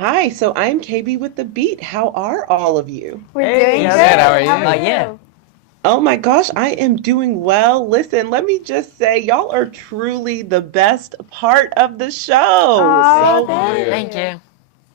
Hi, so I'm KB with the Beat. How are all of you? We're Hey, doing how's good. it? Good, how are How are you? Yeah. you? Oh my gosh, I am doing well. Listen, let me just say, y'all are truly the best part of the show. Oh, Thank So thank you. Thank you. you.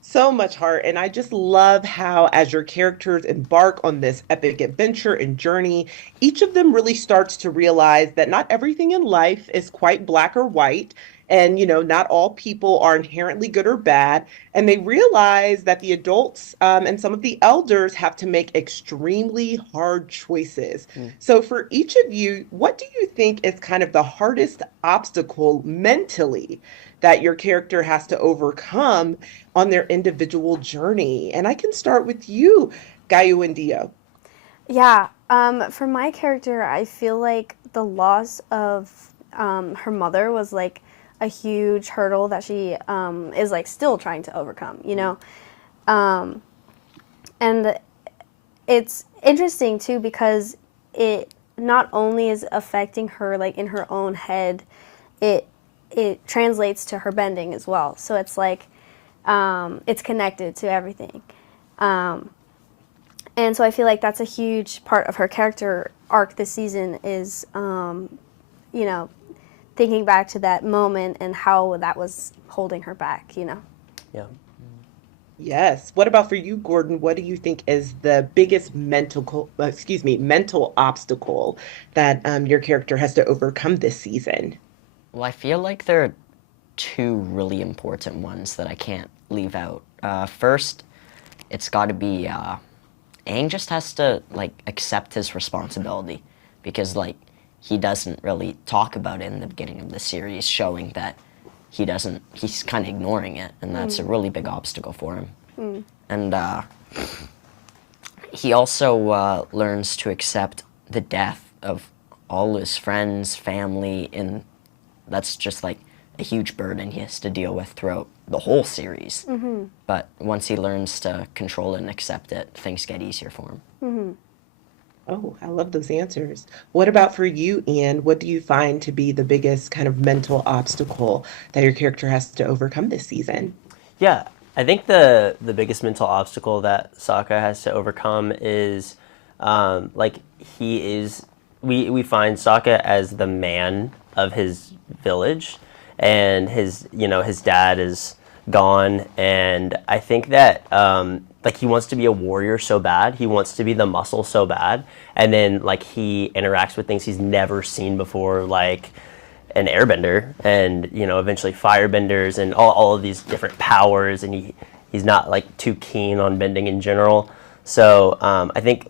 so much heart. And I just love how, as your characters embark on this epic adventure and journey, each of them really starts to realize that not everything in life is quite black or white. And, not all people are inherently good or bad. And they realize that the adults and some of the elders have to make extremely hard choices. Mm. So, for each of you, what do you think is kind of the hardest obstacle mentally that your character has to overcome on their individual journey? And I can start with you, Gayu and Dio. Yeah, for my character, I feel like the loss of her mother was like a huge hurdle that she is like still trying to overcome. Um, and it's interesting too because it not only is affecting her like in her own head, it it translates to her bending as well. So it's like it's connected to everything. Um, and so I feel like that's a huge part of her character arc this season is, you know, thinking back to that moment and how that was holding her back. Yeah. Yes. What about for you, Gordon? What do you think is the biggest mental obstacle that your character has to overcome this season? Well, I feel like there are two really important ones that I can't leave out. First, it's got to be Aang just has to like accept his responsibility because like he doesn't really talk about it in the beginning of the series, showing that he's kind of ignoring it, and that's a really big obstacle for him. And he also learns to accept the death of all his friends, family, and that's just like a huge burden he has to deal with throughout the whole series. But once he learns to control it and accept it, things get easier for him. Oh, I love those answers. What about for you, Anne? What do you find to be the biggest kind of mental obstacle that your character has to overcome this season? Yeah. I think the biggest mental obstacle that Sokka has to overcome is like he is we find Sokka as the man of his village, and his dad is gone, and I think that like he wants to be a warrior so bad, he wants to be the muscle so bad, and then like he interacts with things he's never seen before, like an airbender, and eventually firebenders and all of these different powers, and he's not like too keen on bending in general. So I think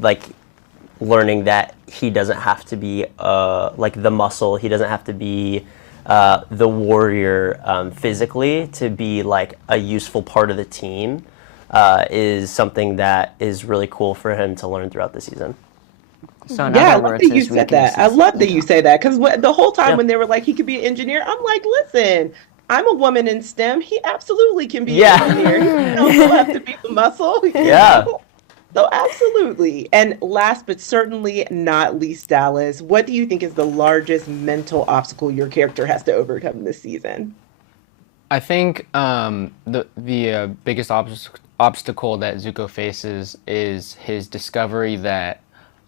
like learning that he doesn't have to be like the muscle, he doesn't have to be the warrior physically to be like a useful part of the team is something that is really cool for him to learn throughout the season. So in Yeah, I other love that words, you his said that. I weaknesses. love that you say that because the whole time Yeah. when they were like, he could be an engineer, I'm like, listen, I'm a woman in STEM. He absolutely can be an engineer. He Yeah. don't still have to be the muscle, Yeah. So absolutely. And last but certainly not least, Dallas, what do you think is the largest mental obstacle your character has to overcome this season? I think the biggest obstacle that Zuko faces is his discovery that,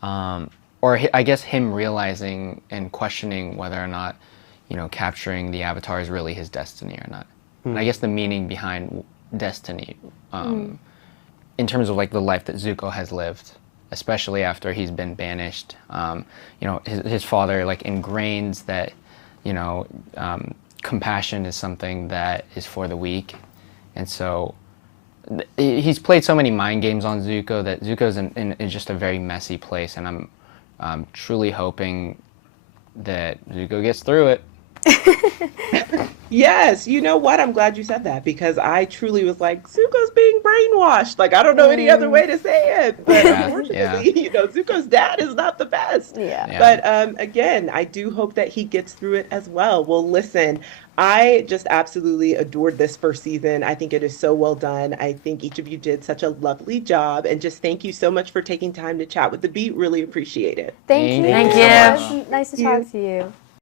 I guess him realizing and questioning whether or not, capturing the Avatar is really his destiny or not. And I guess the meaning behind destiny, in terms of like the life that Zuko has lived, especially after he's been banished. His father like ingrains that, you know, compassion is something that is for the weak, and so he's played so many mind games on Zuko that Zuko's in just a very messy place, and I'm truly hoping that Zuko gets through it. Yes, you know what? I'm glad you said that because I truly was like, Zuko's being brainwashed. Like, I don't know any other way to say it. But Yeah, yeah, unfortunately, Zuko's dad is not the best. Yeah. yeah. But again, I do hope that he gets through it as well. Well, listen, I just absolutely adored this first season. I think it is so well done. I think each of you did such a lovely job. And just thank you so much for taking time to chat with the Beat. Really appreciate it. Thank you. Thank you It so was nice to You. talk to you.